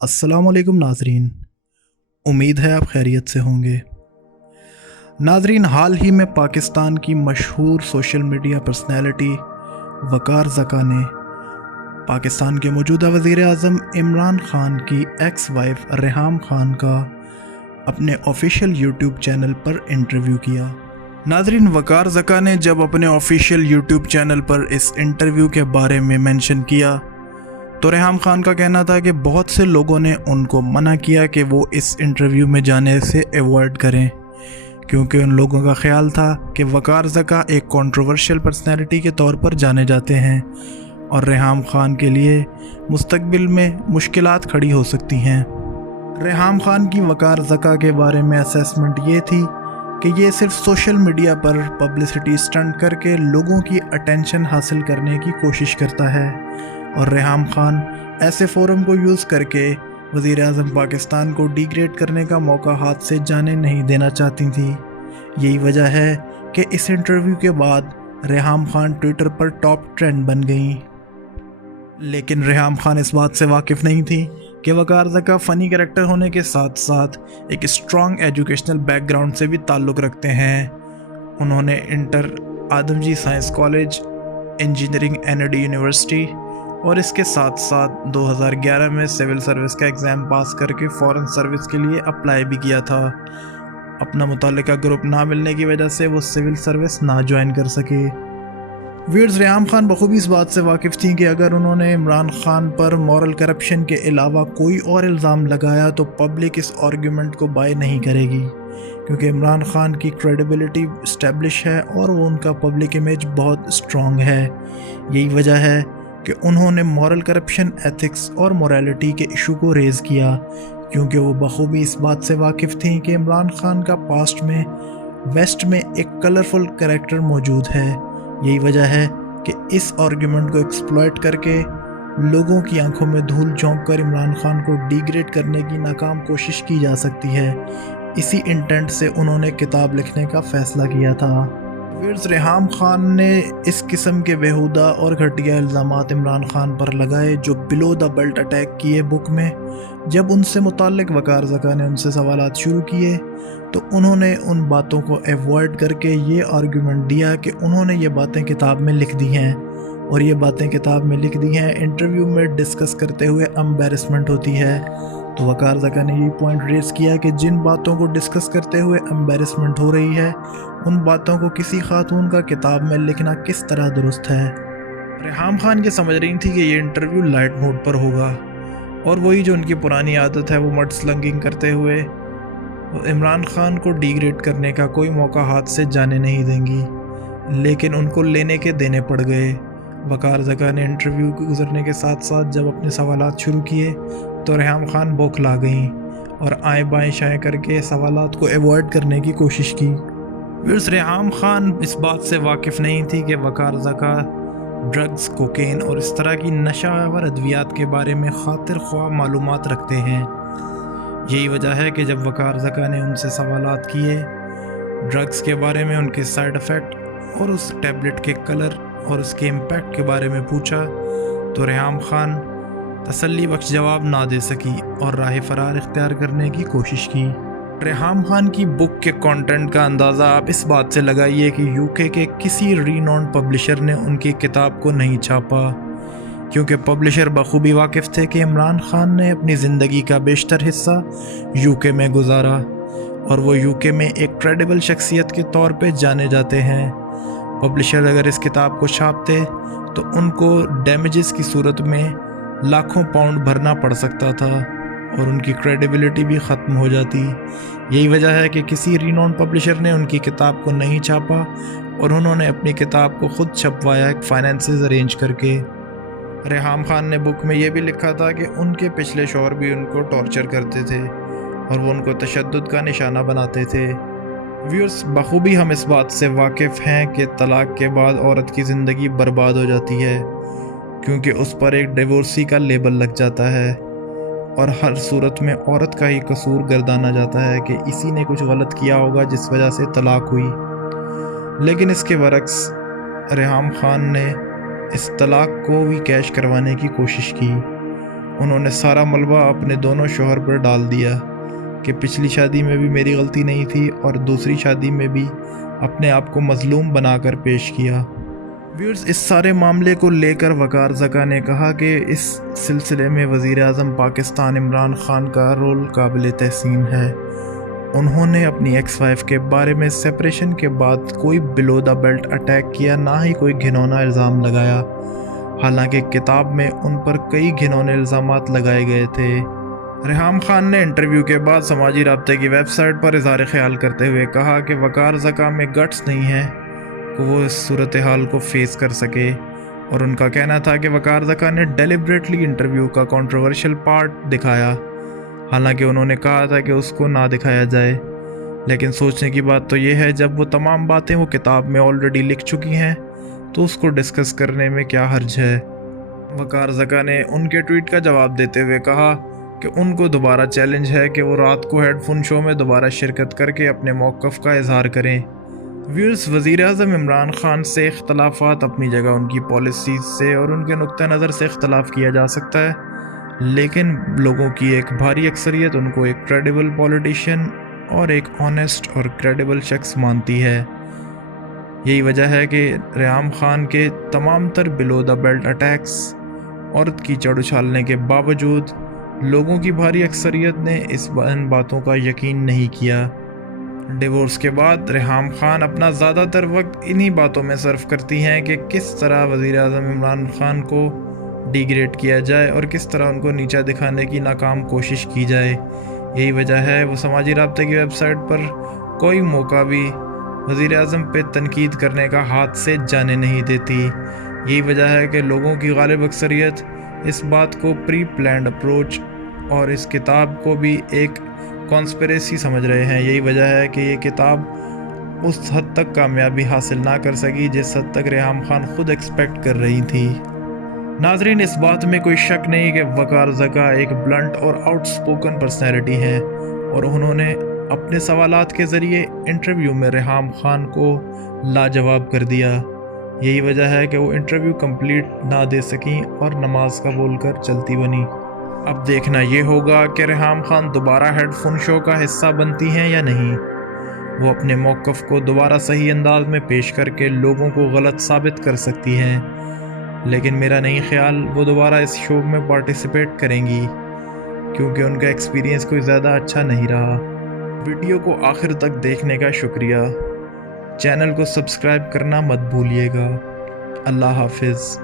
अस्सलाम वालेकुम नाजरीन। उम्मीद है आप खैरियत से होंगे। नाजरीन, हाल ही में पाकिस्तान की मशहूर सोशल मीडिया पर्सनैलिटी वकार ज़का ने पाकिस्तान के मौजूदा वज़ीर आज़म इमरान ख़ान की एक्स वाइफ रेहाम ख़ान का अपने ऑफिशियल यूट्यूब चैनल पर इंटरव्यू किया। नाजरीन, वकार ज़का ने जब अपने ऑफिशियल यूट्यूब चैनल पर इस इंटरव्यू के बारे में मेंशन किया तो रेहाम ख़ान का कहना था कि बहुत से लोगों ने उनको मना किया कि वो इस इंटरव्यू में जाने से अवॉइड करें, क्योंकि उन लोगों का ख्याल था कि वकार ज़का एक कंट्रोवर्शियल पर्सनैलिटी के तौर पर जाने जाते हैं और रेहाम ख़ान के लिए मुस्तकबिल में मुश्किलात खड़ी हो सकती हैं। रेहाम ख़ान की वकार ज़का के बारे में असेसमेंट ये थी कि ये सिर्फ सोशल मीडिया पर पब्लिसिटी स्टंट करके लोगों की अटेंशन हासिल करने की कोशिश करता है और रेहाम ख़ान ऐसे फोरम को यूज़ करके वज़ीर आज़म पाकिस्तान को डिग्रेड करने का मौका हाथ से जाने नहीं देना चाहती थी। यही वजह है कि इस इंटरव्यू के बाद रेहाम ख़ान ट्विटर पर टॉप ट्रेंड बन गई। लेकिन रेहाम ख़ान इस बात से वाकिफ़ नहीं थी कि वकार ज़का फ़नी कैरेक्टर होने के साथ साथ एक स्ट्रॉन्ग एजुकेशनल बैकग्राउंड से भी ताल्लुक़ रखते हैं। उन्होंने inter Adamjee science college, engineering ND university और इसके साथ साथ 2011 में सिविल सर्विस का एग्ज़ाम पास करके फ़ॉरेन सर्विस के लिए अप्लाई भी किया था। अपना मुतालिका ग्रुप ना मिलने की वजह से वो सिविल सर्विस ना ज्वाइन कर सके। व्यूअर्स, रेहाम ख़ान बखूबी इस बात से वाकिफ़ थी कि अगर उन्होंने इमरान ख़ान पर मॉरल करप्शन के अलावा कोई और इल्ज़ाम लगाया तो पब्लिक इस आर्गूमेंट को बाय नहीं करेगी, क्योंकि इमरान ख़ान की क्रेडिबिलिटी इस्टेब्लिश है और वो उनका पब्लिक इमेज बहुत स्ट्रॉन्ग है। यही वजह है कि उन्होंने मॉरल करप्शन, एथिक्स और मोरालिटी के इशू को रेज़ किया, क्योंकि वो बखूबी इस बात से वाकिफ़ थी कि इमरान ख़ान का पास्ट में वेस्ट में एक कलरफुल कैरेक्टर मौजूद है। यही वजह है कि इस आर्गूमेंट को एक्सप्लॉइट करके लोगों की आंखों में धूल झोंक कर इमरान ख़ान को डिग्रेड करने की नाकाम कोशिश की जा सकती है। इसी इंटेंट से उन्होंने किताब लिखने का फ़ैसला किया था। व्यूअर्स, रेहाम ख़ान ने इस किस्म के बेहुदा और घटिया इल्ज़ामात इमरान ख़ान पर लगाए जो बिलो द बेल्ट अटैक किए बुक में। जब उनसे मुताल्लिक़ वकार ज़का ने उनसे सवालात शुरू किए तो उन्होंने उन बातों को अवॉइड करके ये आर्गूमेंट दिया कि उन्होंने ये बातें किताब में लिख दी हैं और ये बातें किताब में लिख दी हैं इंटरव्यू में डिस्कस करते हुए एम्बैरेसमेंट होती है। तो वकार ज़का ने ये पॉइंट रेज़ किया कि जिन बातों को डिस्कस करते हुए एम्बैरेसमेंट हो रही है उन बातों को किसी खातून का किताब में लिखना किस तरह दुरुस्त है। रेहाम ख़ान ये समझ रही थी कि ये इंटरव्यू लाइट मोड पर होगा और वही जो उनकी पुरानी आदत है वो मड स्लंगिंग करते हुए इमरान ख़ान को डिग्रेड करने का कोई मौका हाथ से जाने नहीं देंगी। लेकिन उनको लेने के देने पड़ गए। वकार ज़का ने इंटरव्यू के गुजरने के साथ साथ जब अपने सवालात शुरू किए तो रेहाम ख़ान बौखला गईं और आएँ बाएँ शाएँ करके सवालात को अवॉइड करने की कोशिश की। व्यूअर्स, रेहाम ख़ान इस बात से वाकिफ़ नहीं थी कि वकार ज़का ड्रग्स, कोकेन और इस तरह की नशावर अद्वियात के बारे में खातिर ख्वाह मालूमात रखते हैं। यही वजह है कि जब वकार ज़का ने उनसे सवालात किए ड्रग्स के बारे में, उनके साइड इफ़ेक्ट और उस टैबलेट के कलर और उसके इम्पैक्ट के बारे में पूछा तो रेहाम ख़ान तसल्ली बख्श जवाब ना दे सकी और राह फ़रार इख्तियार करने की कोशिश की। रेहाम ख़ान की बुक के कंटेंट का अंदाज़ा आप इस बात से लगाइए कि यूके के किसी रीनॉन्ड पब्लिशर ने उनकी किताब को नहीं छापा, क्योंकि पब्लिशर बखूबी वाकिफ़ थे कि इमरान ख़ान ने अपनी ज़िंदगी का बेशतर हिस्सा यूके में गुजारा और वो यूके में एक क्रेडिबल शख्सियत के तौर पे जाने जाते हैं। पब्लिशर अगर इस किताब को छापते तो उनको डैमेजेस की सूरत में लाखों पाउंड भरना पड़ सकता था और उनकी क्रेडिबिलिटी भी ख़त्म हो जाती। यही वजह है कि किसी रीनॉन्ड पब्लिशर ने उनकी किताब को नहीं छापा और उन्होंने अपनी किताब को ख़ुद छपवाया फाइनेंसेस अरेंज करके। रेहाम ख़ान ने बुक में ये भी लिखा था कि उनके पिछले शौहर भी उनको टॉर्चर करते थे और वो उनको तशद्दुद का निशाना बनाते थे। व्यूअर्स, बखूबी हम इस बात से वाकिफ़ हैं कि तलाक़ के बाद औरत की ज़िंदगी बर्बाद हो जाती है, क्योंकि उस पर एक डिवोर्सी का लेबल लग जाता है और हर सूरत में औरत का ही कसूर गर्दाना जाता है कि इसी ने कुछ गलत किया होगा जिस वजह से तलाक़ हुई। लेकिन इसके बरक्स रेहाम ख़ान ने इस तलाक़ को भी कैश करवाने की कोशिश की انہوں نے سارا ملبہ اپنے دونوں شوہر پر ڈال دیا کہ پچھلی شادی میں بھی میری غلطی نہیں تھی اور دوسری شادی میں بھی اپنے آپ کو مظلوم بنا کر پیش کیا۔ ویورز، اس سارے معاملے کو لے کر وقار زکا نے کہا کہ اس سلسلے میں وزیر اعظم پاکستان عمران خان کا رول قابل تحسین ہے۔ انہوں نے اپنی ایکس وائف کے بارے میں سیپریشن کے بعد کوئی بلو دا بیلٹ اٹیک کیا، نہ ہی کوئی گھنونا الزام لگایا، حالانکہ کتاب میں ان پر کئی گھنونے الزامات لگائے گئے تھے۔ ریحام خان نے انٹرویو کے بعد سماجی رابطے کی ویب سائٹ پر اظہار خیال کرتے ہوئے کہا کہ وقار زکا میں گٹس نہیں ہے کہ وہ اس صورتحال کو فیس کر سکے، اور ان کا کہنا تھا کہ وقار زکا نے ڈیلیبریٹلی انٹرویو کا کنٹروورشل پارٹ دکھایا، حالانکہ انہوں نے کہا تھا کہ اس کو نہ دکھایا جائے۔ لیکن سوچنے کی بات تو یہ ہے، جب وہ تمام باتیں وہ کتاب میں آلریڈی لکھ چکی ہیں تو اس کو ڈسکس کرنے میں کیا حرج ہے۔ وقار زکا نے ان کے ٹویٹ کا جواب دیتے ہوئے کہا کہ ان کو دوبارہ چیلنج ہے کہ وہ رات کو ہیڈ فون شو میں دوبارہ شرکت کر کے اپنے موقف کا اظہار کریں۔ ویورز، وزیر اعظم عمران خان سے اختلافات اپنی جگہ ان کی پالیسیز سے اور ان کے نقطہ نظر سے اختلاف کیا جا سکتا ہے، لیکن لوگوں کی ایک بھاری اکثریت ان کو ایک کریڈیبل پولیٹیشین اور ایک آنیسٹ اور کریڈیبل شخص مانتی ہے۔ یہی وجہ ہے کہ ریحام خان کے تمام تر بلو دا بیلٹ اٹیکس، عورت کی چڑھ اچھالنے کے باوجود لوگوں کی بھاری اکثریت نے ان باتوں کا یقین نہیں کیا۔ ڈیورس کے بعد ریحام خان اپنا زیادہ تر وقت انہی باتوں میں صرف کرتی ہیں کہ کس طرح وزیر اعظم عمران خان کو ڈیگریڈ کیا جائے اور کس طرح ان کو نیچا دکھانے کی ناکام کوشش کی جائے۔ یہی وجہ ہے وہ سماجی رابطے کی ویب سائٹ پر کوئی موقع بھی وزیر اعظم پہ تنقید کرنے کا ہاتھ سے جانے نہیں دیتی۔ یہی وجہ ہے کہ لوگوں کی غالب اکثریت اس بات کو پری پلانڈ اپروچ اور اس کتاب کو بھی ایک کانسپریسی سمجھ رہے ہیں۔ یہی وجہ ہے کہ یہ کتاب اس حد تک کامیابی حاصل نہ کر سکی جس حد تک ریحام خان خود ایکسپیکٹ کر رہی تھی۔ ناظرین، اس بات میں کوئی شک نہیں کہ وقار زکا ایک بلنٹ اور آؤٹ سپوکن پرسنالٹی ہے، اور انہوں نے اپنے سوالات کے ذریعے انٹرویو میں ریحام خان کو لاجواب کر دیا۔ یہی وجہ ہے کہ وہ انٹرویو کمپلیٹ نہ دے سکیں اور نماز کا بول کر چلتی بنی۔ اب دیکھنا یہ ہوگا کہ ریحام خان دوبارہ ہیڈ فون شو کا حصہ بنتی ہیں یا نہیں۔ وہ اپنے موقف کو دوبارہ صحیح انداز میں پیش کر کے لوگوں کو غلط ثابت کر سکتی ہیں، لیکن میرا نہیں خیال وہ دوبارہ اس شو میں پارٹیسپیٹ کریں گی، کیونکہ ان کا ایکسپیرینس کوئی زیادہ اچھا نہیں رہا۔ ویڈیو کو آخر تک دیکھنے کا شکریہ۔ چینل کو سبسکرائب کرنا مت بھولیے گا۔ اللہ حافظ۔